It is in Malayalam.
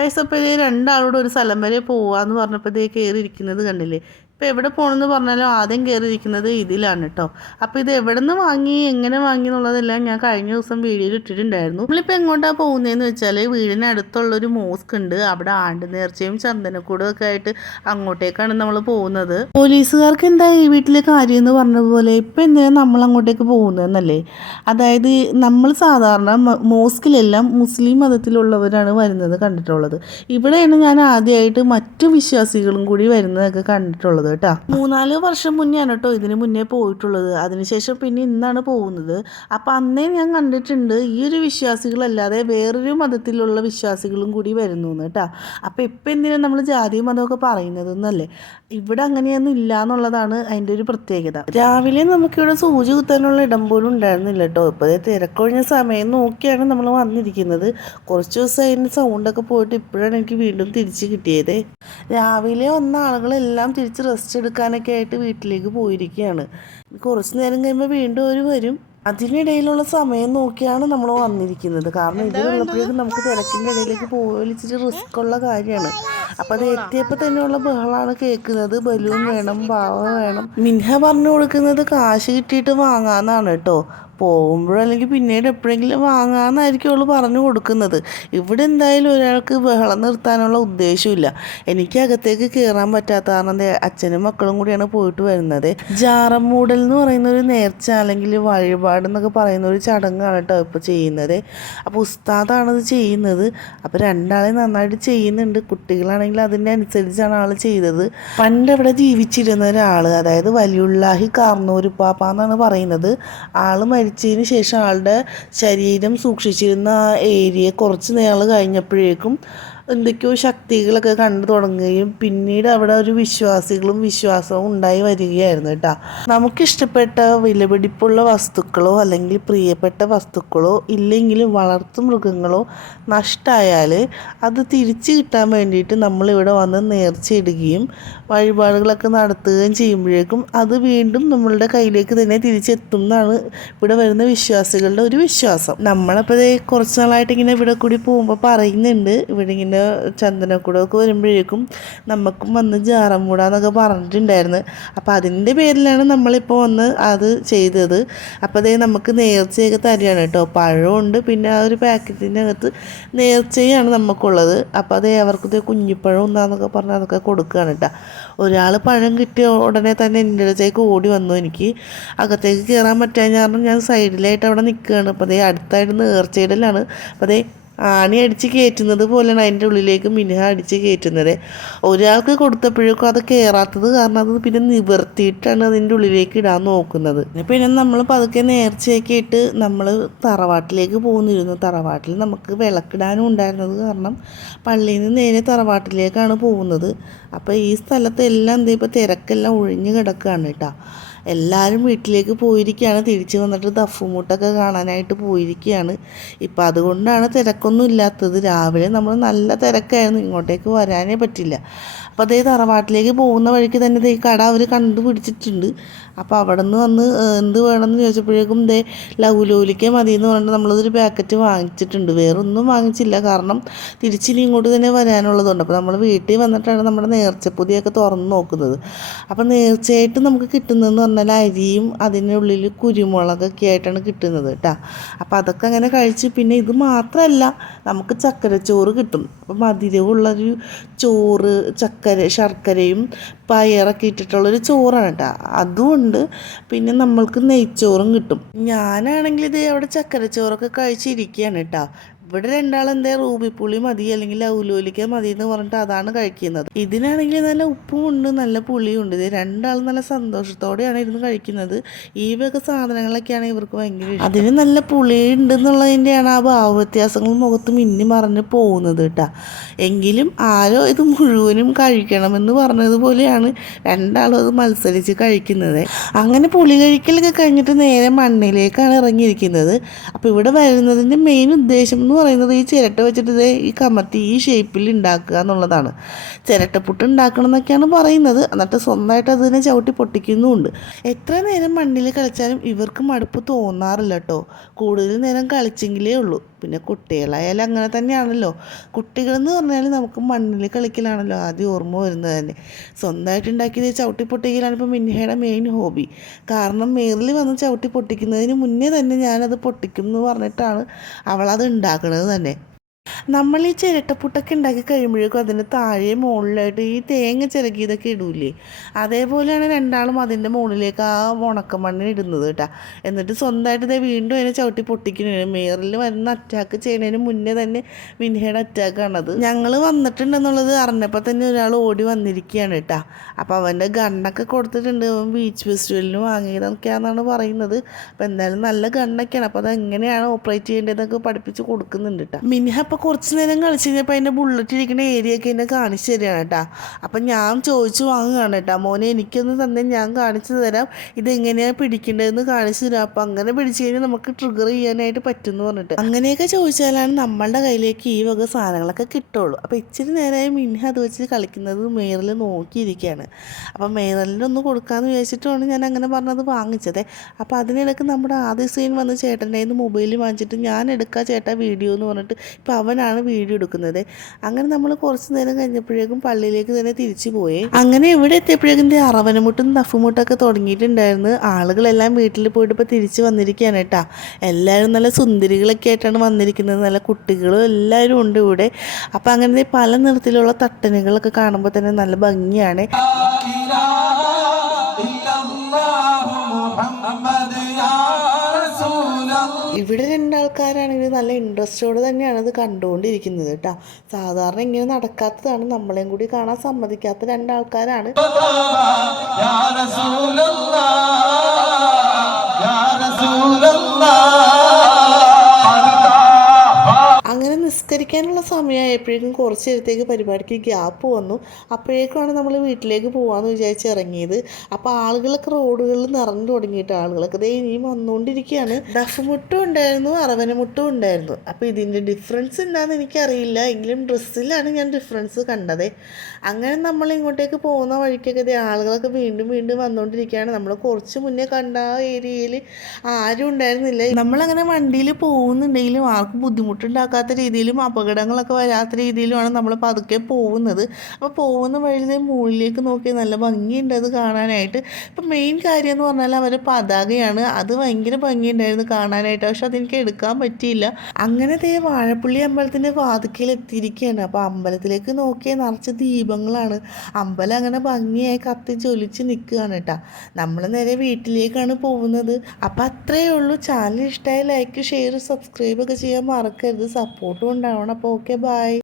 അപ്പോൾ ഇതേ രണ്ടാളോട് ഒരു സ്ഥലം വരെ പോവാന്ന് പറഞ്ഞപ്പോൾ ഇതേ കയറിയിരിക്കുന്നത് കണ്ടില്ലേ. ഇപ്പോൾ എവിടെ പോകണമെന്ന് പറഞ്ഞാലും ആദ്യം കയറിയിരിക്കുന്നത് ഇതിലാണ് കേട്ടോ. അപ്പോൾ ഇത് എവിടെ നിന്ന് വാങ്ങി എങ്ങനെ വാങ്ങി എന്നുള്ളതെല്ലാം ഞാൻ കഴിഞ്ഞ ദിവസം വീഡിയോയിൽ ഇട്ടിട്ടുണ്ടായിരുന്നു. നമ്മളിപ്പോൾ എങ്ങോട്ടാണ് പോകുന്നതെന്ന് വെച്ചാൽ വീടിനടുത്തുള്ളൊരു മോസ്ക് ഉണ്ട്, അവിടെ ആണ്ട് നേർച്ചയും ചന്ദനക്കൂടും ഒക്കെ ആയിട്ട് അങ്ങോട്ടേക്കാണ് നമ്മൾ പോകുന്നത്. പോലീസുകാർക്ക് എന്താ ഈ വീട്ടിലെ കാര്യം എന്ന് പറഞ്ഞതുപോലെ ഇപ്പം എന്തിനാണ് നമ്മൾ അങ്ങോട്ടേക്ക് പോകുന്നതെന്നല്ലേ. അതായത് നമ്മൾ സാധാരണ മോസ്കിലെല്ലാം മുസ്ലിം മതത്തിലുള്ളവരാണ് വരുന്നത് കണ്ടിട്ടുള്ളത്. ഇവിടെയാണ് ഞാൻ ആദ്യമായിട്ട് മറ്റു വിശ്വാസികളും കൂടി വരുന്നതൊക്കെ കണ്ടിട്ടുള്ളത് കേട്ടോ. 3-4 വർഷം മുന്നെയാണ് കേട്ടോ ഇതിന് മുന്നേ പോയിട്ടുള്ളത്. അതിനുശേഷം പിന്നെ ഇന്നാണ് പോകുന്നത്. അപ്പം അന്നേ ഞാൻ കണ്ടിട്ടുണ്ട് ഈ ഒരു വിശ്വാസികളല്ലാതെ വേറൊരു മതത്തിലുള്ള വിശ്വാസികളും കൂടി വരുന്നു കേട്ടോ. അപ്പം ഇപ്പം എന്തിനാണ് നമ്മൾ ജാതി മതമൊക്കെ പറയുന്നത് എന്നല്ലേ. ഇവിടെ അങ്ങനെയൊന്നും ഇല്ല എന്നുള്ളതാണ് അതിൻ്റെ ഒരു പ്രത്യേകത. രാവിലെ നമുക്കിവിടെ സൂചി കുത്താനുള്ള ഇടം പോലും ഉണ്ടായിരുന്നില്ല കേട്ടോ. ഇപ്പോഴേ തിരക്കൊഴിഞ്ഞ സമയം നോക്കിയാണ് നമ്മൾ വന്നിരിക്കുന്നത്. കുറച്ച് ദിവസം അതിൻ്റെ സൗണ്ടൊക്കെ പോയിട്ട് ഇപ്പോഴാണ് എനിക്ക് വീണ്ടും തിരിച്ച് കിട്ടിയത്. രാവിലെ വന്ന ആളുകളെല്ലാം തിരിച്ച് റെസ്റ്റ് എടുക്കാനൊക്കെ ആയിട്ട് വീട്ടിലേക്ക് പോയിരിക്കുകയാണ്. കുറച്ച് നേരം കഴിയുമ്പോൾ വീണ്ടും അവർ വരും. അതിനിടയിലുള്ള സമയം നോക്കിയാണ് നമ്മൾ വന്നിരിക്കുന്നത്. കാരണം ഇതിലുള്ളപ്പോഴേക്കും നമുക്ക് തിരക്കിൻ്റെ ഇടയിലേക്ക് പോലിച്ചിട്ട് റിസ്ക് ഉള്ള കാര്യമാണ്. അപ്പം അത് എത്തിയപ്പോൾ തന്നെയുള്ള ബഹളമാണ് കേൾക്കുന്നത്. ബലൂൺ വേണം, പാവ വേണം. മിൻഹ പറഞ്ഞു കൊടുക്കുന്നത് കാശ് കിട്ടിയിട്ട് വാങ്ങാമെന്നാണ് കേട്ടോ. പോകുമ്പോഴല്ലെങ്കിൽ പിന്നീട് എപ്പോഴെങ്കിലും വാങ്ങാമെന്നായിരിക്കും അവൾ പറഞ്ഞു കൊടുക്കുന്നത്. ഇവിടെ എന്തായാലും ഒരാൾക്ക് ബഹളം നിർത്താനുള്ള ഉദ്ദേശമില്ല. എനിക്ക് അകത്തേക്ക് കയറാൻ പറ്റാത്ത കാരണം അച്ഛനും മക്കളും കൂടിയാണ് പോയിട്ട് വരുന്നത്. ജാറമൂടൽ എന്ന് പറയുന്ന ഒരു നേർച്ച അല്ലെങ്കിൽ വഴിപാട് എന്നൊക്കെ പറയുന്ന ഒരു ചടങ്ങാണ് കേട്ടോ ഇപ്പോൾ ചെയ്യുന്നത്. അപ്പോൾ ഉസ്താദാണത് ചെയ്യുന്നത്. അപ്പോൾ രണ്ടാളെ നന്നായിട്ട് ചെയ്യുന്നുണ്ട്. കുട്ടികളാണെങ്കിൽ അതിൻ്റെ അനുസരിച്ചാണ് ആൾ ചെയ്തത്. പണ്ട് അവിടെ ജീവിച്ചിരുന്ന ഒരാൾ, അതായത് വലിയുള്ളാഹി കാർന്നൂരുപ്പാപ്പ എന്നാണ് പറയുന്നത്. ആൾ മരിച്ചതിന് ശേഷം ആളുടെ ശരീരം സൂക്ഷിച്ചിരുന്ന ആ ഏരിയ കുറച്ച് നാൾ കഴിഞ്ഞപ്പോഴേക്കും എന്തൊക്കെയോ ശക്തികളൊക്കെ കണ്ടു തുടങ്ങുകയും പിന്നീട് അവിടെ ഒരു വിശ്വാസവും ഉണ്ടായി വരികയായിരുന്നു കേട്ടോ. നമുക്കിഷ്ടപ്പെട്ട വിലപിടിപ്പുള്ള വസ്തുക്കളോ അല്ലെങ്കിൽ പ്രിയപ്പെട്ട വസ്തുക്കളോ ഇല്ലെങ്കിൽ വളർത്തു മൃഗങ്ങളോ നഷ്ടമായാൽ അത് തിരിച്ചു കിട്ടാൻ വേണ്ടിയിട്ട് നമ്മളിവിടെ വന്ന് നേർച്ചയിടുകയും വഴിപാടുകളൊക്കെ നടത്തുകയും ചെയ്യുമ്പോഴേക്കും അത് വീണ്ടും നമ്മളുടെ കയ്യിലേക്ക് തന്നെ തിരിച്ചെത്തും എന്നാണ് ഇവിടെ വരുന്ന വിശ്വാസികളുടെ ഒരു വിശ്വാസം. നമ്മളപ്പോൾ കുറച്ച് നാളായിട്ട് ഇങ്ങനെ ഇവിടെ കൂടി പോകുമ്പോൾ പറയുന്നുണ്ട്, ഇവിടെ ഇങ്ങനെ ചന്ദനക്കൂടൊക്കെ വരുമ്പോഴേക്കും നമുക്കും വന്ന് ജാറമൂടാന്നൊക്കെ പറഞ്ഞിട്ടുണ്ടായിരുന്നു. അപ്പോൾ അതിൻ്റെ പേരിലാണ് നമ്മളിപ്പോൾ വന്ന് അത് ചെയ്തത്. അപ്പോൾ നമുക്ക് നേർച്ചയൊക്കെ തരികയാണ് കേട്ടോ. പഴമുണ്ട്, പിന്നെ ആ ഒരു പാക്കറ്റിൻ്റെ അകത്ത് നേർച്ചയാണ് നമുക്കുള്ളത്. അപ്പോൾ അവർക്ക് കുഞ്ഞിപ്പഴം എന്താണെന്നൊക്കെ പറഞ്ഞ് അതൊക്കെ കൊടുക്കുകയാണ് കേട്ടോ. ഒരാൾ പഴം കിട്ടിയ ഉടനെ തന്നെ എൻ്റെ അടുത്തേക്ക് ഓടി വന്നു. എനിക്ക് അകത്തേക്ക് കയറാൻ പറ്റാൻ കാരണം ഞാൻ സൈഡിലായിട്ട് അവിടെ നിൽക്കുകയാണ്. അപ്പോൾ അടുത്തായിട്ട് നേർച്ചയിടലാണ്. അപ്പോൾ ആണി അടിച്ച് കയറ്റുന്നത് പോലെയാണ് അതിൻ്റെ ഉള്ളിലേക്ക് മിൻഹ അടിച്ച് കയറ്റുന്നത്. ഒരാൾക്ക് കൊടുത്തപ്പോഴേക്കും അത് കയറാത്തത് കാരണം അത് പിന്നെ നിവർത്തിയിട്ടാണ് അതിൻ്റെ ഉള്ളിലേക്ക് ഇടാൻ നോക്കുന്നത്. പിന്നെ നമ്മൾ പതുക്കെ നേർച്ചയൊക്കെ ഇട്ട് നമ്മൾ തറവാട്ടിലേക്ക് പോകുന്നിരുന്നു. തറവാട്ടിൽ നമുക്ക് വിളക്കിടാനും ഉണ്ടായിരുന്നത് കാരണം പള്ളിയിൽ നിന്ന് നേരെ തറവാട്ടിലേക്കാണ് പോകുന്നത്. അപ്പോൾ ഈ സ്ഥലത്തെല്ലാം ഇപ്പോൾ തിരക്കെല്ലാം ഒഴിഞ്ഞു കിടക്കുകയാണ് കേട്ടോ. എല്ലാവരും വീട്ടിലേക്ക് പോയിരിക്കുകയാണ്. തിരിച്ച് വന്നിട്ട് ദഫുമുട്ടൊക്കെ കാണാനായിട്ട് പോയിരിക്കുകയാണ്. ഇപ്പം അതുകൊണ്ടാണ് തിരക്കൊന്നും ഇല്ലാത്തത്. രാവിലെ നമ്മൾ നല്ല തിരക്കായിരുന്നു, ഇങ്ങോട്ടേക്ക് വരാനേ പറ്റില്ല. അപ്പോൾ തറവാട്ടിലേക്ക് പോകുന്ന വഴിക്ക് തന്നെ ഈ കട അവർ കണ്ടുപിടിച്ചിട്ടുണ്ട്. അപ്പോൾ അവിടെ നിന്ന് വന്ന് എന്ത് വേണമെന്ന് ചോദിച്ചപ്പോഴേക്കും ലൗലോലിക്ക മതി എന്ന് പറഞ്ഞിട്ട് നമ്മളതൊരു പാക്കറ്റ് വാങ്ങിച്ചിട്ടുണ്ട്. വേറൊന്നും വാങ്ങിച്ചില്ല, കാരണം തിരിച്ചിനി ഇങ്ങോട്ട് തന്നെ വരാനുള്ളതുകൊണ്ട്. അപ്പോൾ നമ്മൾ വീട്ടിൽ വന്നിട്ടാണ് നമ്മുടെ നേർച്ചപ്പൊതിയൊക്കെ തുറന്ന് നോക്കുന്നത്. അപ്പോൾ നേർച്ചയായിട്ട് നമുക്ക് കിട്ടുന്നതെന്ന് പറഞ്ഞാൽ അരിയും അതിനുള്ളിൽ കുരുമുളകൊക്കെ ആയിട്ടാണ് കിട്ടുന്നത് കേട്ടോ. അപ്പോൾ അതൊക്കെ അങ്ങനെ കഴിച്ച് പിന്നെ ഇത് മാത്രമല്ല നമുക്ക് ചക്കരച്ചോറ് കിട്ടും. അപ്പോൾ മധുരമുള്ളൊരു ചോറ്, ശർക്കരയും പയറൊക്കെ ഇട്ടിട്ടുള്ളൊരു ചോറാണ് കേട്ടോ. അതുകൊണ്ട് പിന്നെ നമ്മൾക്ക് നെയ്ച്ചോറും കിട്ടും. ഞാനാണെങ്കിൽ അവിടെ ചക്കരച്ചോറൊക്കെ കഴിച്ചിരിക്കുകയാണ് കേട്ടോ. ഇവിടെ രണ്ടാളെന്താ റൂബിപ്പുളി മതി അല്ലെങ്കിൽ ലൗലോലിക്ക മതി എന്ന് പറഞ്ഞിട്ട് അതാണ് കഴിക്കുന്നത്. ഇതിനാണെങ്കിൽ നല്ല ഉപ്പും ഉണ്ട്, നല്ല പുളിയും ഉണ്ട്. രണ്ടാളും നല്ല സന്തോഷത്തോടെയാണ് ഇരുന്ന് കഴിക്കുന്നത്. ഈ വക സാധനങ്ങളൊക്കെയാണ് ഇവർക്ക് ഭയങ്കര ഇഷ്ടം. അതിന് നല്ല പുളി ഉണ്ടെന്നുള്ളതിൻ്റെയാണ് ആ ഭാവവ്യത്യാസങ്ങൾ മുഖത്ത് മിന്നി മറിഞ്ഞ് പോകുന്നത് കേട്ടോ. എങ്കിലും ആരോ ഇത് മുഴുവനും കഴിക്കണമെന്ന് പറഞ്ഞതുപോലെയാണ് രണ്ടാളും അത് മത്സരിച്ച് കഴിക്കുന്നത്. അങ്ങനെ പുളി കഴിക്കലൊക്കെ കഴിഞ്ഞിട്ട് നേരെ മണ്ണിലേക്കാണ് ഇറങ്ങിയിരിക്കുന്നത്. അപ്പോൾ ഇവിടെ വരുന്നതിൻ്റെ മെയിൻ ഉദ്ദേശം എന്ന് പറയുന്നത് ഈ ചിരട്ട വെച്ചിട്ട് ഈ കമത്തി ഈ ഷേപ്പിൽ ഉണ്ടാക്കുക എന്നുള്ളതാണ്. ചിരട്ടപ്പുട്ട് ഉണ്ടാക്കണം എന്നൊക്കെയാണ് പറയുന്നത്. എന്നിട്ട് സ്വന്തമായിട്ട് അതിനെ ചവിട്ടി പൊട്ടിക്കുന്നുമുണ്ട്. എത്ര നേരം മണ്ണിൽ കളിച്ചാലും ഇവർക്ക് മടുപ്പ് തോന്നാറില്ല കേട്ടോ. കൂടുതൽ നേരം കളിച്ചെങ്കിലേ ഉള്ളൂ. പിന്നെ കുട്ടികളായാലും അങ്ങനെ തന്നെയാണല്ലോ. കുട്ടികളെന്ന് പറഞ്ഞാൽ നമുക്ക് മണ്ണിൽ കളിക്കലാണല്ലോ ആദ്യം ഓർമ്മ വരുന്നത് തന്നെ. സ്വന്തമായിട്ട് ഉണ്ടാക്കിയത് ചവിട്ടി പൊട്ടിക്കലാണ് ഇപ്പോൾ മിൻഹയുടെ മെയിൻ ഹോബി. കാരണം മേറിൽ വന്ന് ചവിട്ടി പൊട്ടിക്കുന്നതിന് മുന്നേ തന്നെ ഞാനത് പൊട്ടിക്കും എന്ന് പറഞ്ഞിട്ടാണ് അവളത് ഉണ്ടാക്കുന്നത് തന്നെ. നമ്മൾ ഈ ചിരട്ടപ്പുട്ടൊക്കെ ഉണ്ടാക്കി കഴിയുമ്പോഴേക്കും അതിൻ്റെ താഴെ മുകളിലായിട്ട് ഈ തേങ്ങ ചിരകിയതൊക്കെ ഇടൂലേ, അതേപോലെയാണ് രണ്ടാളും അതിൻ്റെ മുകളിലേക്ക് ആ ഉണക്കമണ്ണിന് ഇടുന്നത് കേട്ടോ. എന്നിട്ട് സ്വന്തമായിട്ട് ഇതേ വീണ്ടും അതിനെ ചവിട്ടി പൊട്ടിക്കുന്നതിന് മേറിൽ വരുന്ന അറ്റാക്ക് ചെയ്യുന്നതിന് മുന്നേ തന്നെ മിൻഹയുടെ അറ്റാക്കാണത്. ഞങ്ങൾ വന്നിട്ടുണ്ടെന്നുള്ളത് അറിഞ്ഞപ്പോൾ തന്നെ ഒരാൾ ഓടി വന്നിരിക്കുകയാണ് കേട്ടോ. അപ്പോൾ അവൻ്റെ ഗണ്ണൊക്കെ കൊടുത്തിട്ടുണ്ട്. അവൻ ബീച്ച് ഫെസ്റ്റിവലിന് വാങ്ങിയതൊക്കെയാണെന്നാണ് പറയുന്നത്. അപ്പോൾ എന്തായാലും നല്ല ഗണ്ണൊക്കെയാണ്. അപ്പോൾ അത് എങ്ങനെയാണ് ഓപ്പറേറ്റ് ചെയ്യേണ്ടതെന്നൊക്കെ പഠിപ്പിച്ച് കൊടുക്കുന്നുണ്ട് കേട്ടോ. മിൻഹ അപ്പോൾ കുറച്ച് നേരം കളിച്ച് കഴിഞ്ഞപ്പോൾ അതിൻ്റെ ബുള്ളറ്റ് ഇരിക്കുന്ന ഏരിയ ഒക്കെ എന്നെ കാണിച്ചു തരികയാണ് കേട്ടോ. അപ്പം ഞാൻ ചോദിച്ചു വാങ്ങുകയാണ് കേട്ടോ, മോനെ എനിക്കൊന്ന് തന്നെ ഞാൻ കാണിച്ചു തരാം, ഇതെങ്ങനെയാണ് പിടിക്കേണ്ടതെന്ന് കാണിച്ചു തരാം. അപ്പം അങ്ങനെ പിടിച്ചു കഴിഞ്ഞാൽ നമുക്ക് ട്രിഗർ ചെയ്യാനായിട്ട് പറ്റുമെന്ന് പറഞ്ഞിട്ട് അങ്ങനെയൊക്കെ ചോദിച്ചാലാണ് നമ്മളുടെ കയ്യിലേക്ക് ഈ വക സാധനങ്ങളൊക്കെ കിട്ടുള്ളൂ. അപ്പോൾ ഇച്ചിരി നേരമായി മിൻഹ അത് വെച്ച് കളിക്കുന്നത് മേറിൽ നോക്കിയിരിക്കുകയാണ്. അപ്പം മേറിലൊന്ന് കൊടുക്കാമെന്ന് വിചാരിച്ചിട്ടാണ് ഞാൻ അങ്ങനെ പറഞ്ഞത് വാങ്ങിച്ചത്. അപ്പോൾ അതിനിടയ്ക്ക് നമ്മുടെ ആദ്യ സീൻ വന്ന് ചേട്ടൻ്റെ കയ്യിൽ നിന്ന് മൊബൈൽ വാങ്ങിച്ചിട്ട് ഞാൻ എടുക്കാം ചേട്ടാ വീഡിയോ എന്ന് പറഞ്ഞിട്ട് ഇപ്പോൾ അവനാണ് വീഡിയോ എടുക്കുന്നത്. അങ്ങനെ നമ്മൾ കുറച്ച് നേരം കഴിഞ്ഞപ്പോഴേക്കും പള്ളിയിലേക്ക് തന്നെ തിരിച്ചു പോയി. അങ്ങനെ ഇവിടെ എത്തിയപ്പോഴേക്കും അറവനമുട്ടും ദഫുമുട്ടൊക്കെ തുടങ്ങിയിട്ടുണ്ടായിരുന്നു. ആളുകളെല്ലാം വീട്ടിൽ പോയിട്ട് ഇപ്പോൾ തിരിച്ച് വന്നിരിക്കുകയാണ് കേട്ടോ. എല്ലാവരും നല്ല സുന്ദരികളൊക്കെ ആയിട്ടാണ് വന്നിരിക്കുന്നത്. നല്ല കുട്ടികളും എല്ലാവരും ഉണ്ട് ഇവിടെ. അപ്പോൾ അങ്ങനെ പല നിറത്തിലുള്ള തട്ടനുകളൊക്കെ കാണുമ്പോൾ തന്നെ നല്ല ഭംഗിയാണ്. ഇവിടെ രണ്ടാൾക്കാരാണെങ്കിൽ നല്ല ഇൻട്രസ്റ്റോടെ തന്നെയാണ് അത് കണ്ടുകൊണ്ടിരിക്കുന്നത് കേട്ടോ. സാധാരണ ഇങ്ങനെ നടക്കാത്തതാണ്, നമ്മളെയും കൂടി കാണാൻ സമ്മതിക്കാത്ത രണ്ടാൾക്കാരാണ്. അങ്ങനെ നിസ്കരിക്കാനുള്ള സമയമായപ്പോഴേക്കും കുറച്ച് നേരത്തേക്ക് പരിപാടിക്ക് ഗ്യാപ്പ് വന്നു. അപ്പോഴേക്കുമാണ് നമ്മൾ വീട്ടിലേക്ക് പോകാമെന്ന് വിചാരിച്ച് ഇറങ്ങിയത്. അപ്പോൾ ആളുകളൊക്കെ റോഡുകളിൽ നിറഞ്ഞു തുടങ്ങിയിട്ട് ആളുകളൊക്കെ ദേ ഇനിയും വന്നുകൊണ്ടിരിക്കുകയാണ്. ദഫുമുട്ടും ഉണ്ടായിരുന്നു, അറവനമുട്ടും ഉണ്ടായിരുന്നു. അപ്പോൾ ഇതിൻ്റെ ഡിഫറൻസ് എന്താണെന്ന് എനിക്കറിയില്ല, എങ്കിലും ഡ്രസ്സിലാണ് ഞാൻ ഡിഫറൻസ് കണ്ടത്. അങ്ങനെ നമ്മൾ ഇങ്ങോട്ടേക്ക് പോകുന്ന വഴിക്കൊക്കെ ദേ ആളുകളൊക്കെ വീണ്ടും വീണ്ടും വന്നുകൊണ്ടിരിക്കുകയാണ്. നമ്മൾ കുറച്ച് മുന്നേ കണ്ട ആ ഏരിയയിൽ ആരും ഉണ്ടായിരുന്നില്ല. നമ്മളങ്ങനെ വണ്ടിയിൽ പോകുന്നുണ്ടെങ്കിലും ആർക്കും ബുദ്ധിമുട്ടുണ്ടാക്കാത്ത രീതിയിലും അപകടങ്ങളൊക്കെ വരാത്ത രീതിയിലുമാണ് നമ്മൾ പതുക്കെ പോകുന്നത്. അപ്പോൾ പോകുന്ന വഴിയിൽ മുകളിലേക്ക് നോക്കി നല്ല ഭംഗിയുണ്ട് അത് കാണാനായിട്ട്. ഇപ്പം മെയിൻ കാര്യം എന്ന് പറഞ്ഞാൽ അവരുടെ പതാകയാണ്. അത് ഭയങ്കര ഭംഗിയുണ്ടായിരുന്നു കാണാനായിട്ട്. പക്ഷെ അതെനിക്ക് എടുക്കാൻ പറ്റിയില്ല. അങ്ങനെ വാഴപ്പള്ളി അമ്പലത്തിൻ്റെ വാതിക്കൽ എത്തിയിരിക്കുകയാണ്. അപ്പോൾ അമ്പലത്തിലേക്ക് നോക്കിയാൽ നിറച്ച് ദീപങ്ങളാണ്. അമ്പലം അങ്ങനെ ഭംഗിയായി കത്തി ജ്വലിച്ച് നിൽക്കുകയാണ് കേട്ടോ. നമ്മൾ നേരെ വീട്ടിലേക്കാണ് പോകുന്നത്. അപ്പോൾ അത്രയേ ഉള്ളൂ. ചാനൽ ഇഷ്ടമായി ലൈക്ക് ഷെയർ സബ്സ്ക്രൈബ് ഒക്കെ ചെയ്യാൻ മറക്കരുത്. സപ്പോർട്ടും ഉണ്ടാവണം. അപ്പോൾ ഓക്കെ, ബൈ.